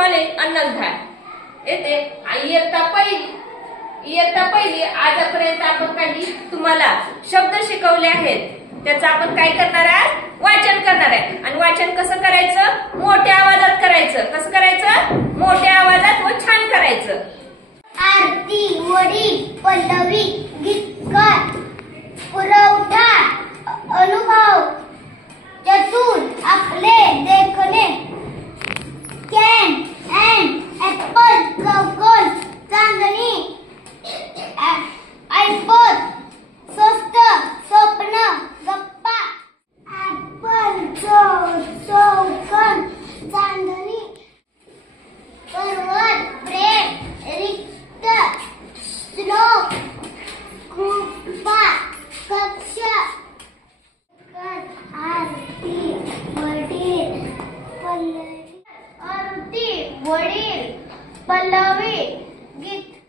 College अन्नलधार येथे इयत्ता पहिली आजपर्यंत आपण काही तुम्हाला शब्द शिकवले आहेत. त्याचं आपण काय करणार आहे? वाचन करणार आहे. आणि वाचन कसं करायचं? मोठ्या आवाजात करायचं. कसं करायचं? मोठ्या आवाजात व छान करायचं. आरती, वडील, पल्लवी, गीतकार, पुरवठा, अनुभव, चतुर, आपले, देखणे, कॅन अँड ऍपल, चौकोन, चांदणी, आयपॉड, स्वस्त, स्वप्न, गप्पा, ऍपल, चौकोन, चांदणी, पर्वत, ब्रेड, रिक्त, श्लोक, कृपा, कक्ष, आरती, वडील, पल्लवी, आरती, वडील, पल्लवी, गीत